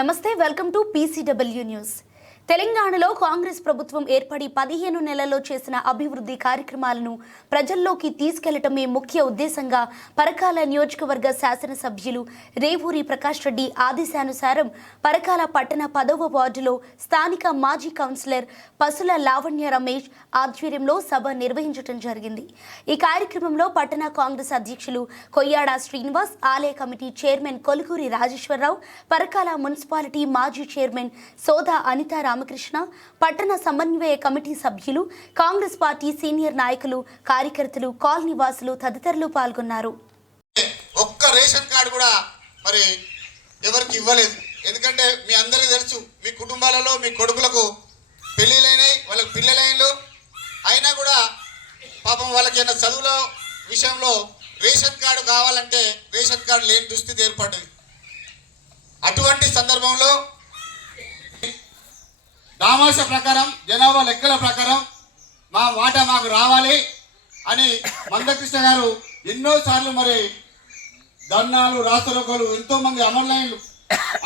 నమస్తే welcome to PCW news. తెలంగాణలో కాంగ్రెస్ ప్రభుత్వం ఏర్పడి 15 నెలల్లో చేసిన అభివృద్ధి కార్యక్రమాలను ప్రజల్లోకి తీసుకెళ్లటమే ముఖ్య ఉద్దేశంగా పరకాల నియోజకవర్గ శాసనసభ్యులు రేవూరి ప్రకాష్ రెడ్డి ఆదేశానుసారం పరకాల పట్టణ 10వ వార్డులో స్థానిక మాజీ కౌన్సిలర్ పసుల లావణ్య రమేష్ ఆధ్వర్యంలో సభ నిర్వహించడం జరిగింది. ఈ కార్యక్రమంలో పట్టణ కాంగ్రెస్ అధ్యక్షులు కొయ్యాడ శ్రీనివాస్, ఆలయ committee chairman Kolukuri Rajeswara Rao, Parakala municipality మాజీ చైర్మన్ సోదా అనితా రామకృష్ణ, పట్టణ సమన్వయ కమిటీ సభ్యులు, కాంగ్రెస్ పార్టీ సీనియర్ నాయకులు, కార్యకర్తలు, కాలనీ వాసులు తదితరులు పాల్గొన్నారు. ఒక్క రేషన్ కార్డు కూడా మరి ఎవరికి ఇవ్వలేదు. ఎందుకంటే మీ అందరికీ తెలుసు, మీ కుటుంబాలలో మీ కొడుకులకు పెళ్ళిళ్ళైనాయి, వాళ్ళకి పిల్లలైనలు అయినా కూడా పాపం వాళ్ళకి ఏమైనా చదువుల విషయంలో రేషన్ కార్డు కావాలంటే రేషన్ కార్డు లేని దుస్థితి ఏర్పడింది. అటువంటి సందర్భంలో దామాష ప్రకారం జనాభా లెక్కల ప్రకారం మా వాటా మాకు రావాలి అని మందకృష్ణ గారు ఎన్నోసార్లు మరి ధర్నాలు, రాస్తారోకోలు, ఎంతోమంది అమరులైనలు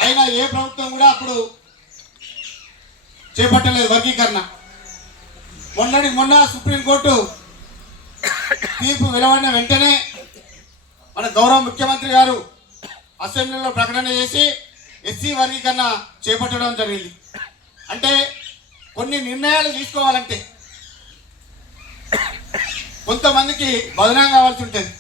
అయినా ఏ ప్రభుత్వం కూడా అప్పుడు చేపట్టలేదు వర్గీకరణ. మొన్న సుప్రీంకోర్టు తీర్పు వెలువడిన వెంటనే మన గౌరవ ముఖ్యమంత్రి గారు అసెంబ్లీలో ప్రకటన చేసి ఎస్సీ వర్గీకరణ చేపట్టడం జరిగింది. అంటే కొన్ని నిర్ణయాలు తీసుకోవాలంటే కొంతమందికి బదనాం కావాల్సి ఉంటుంది.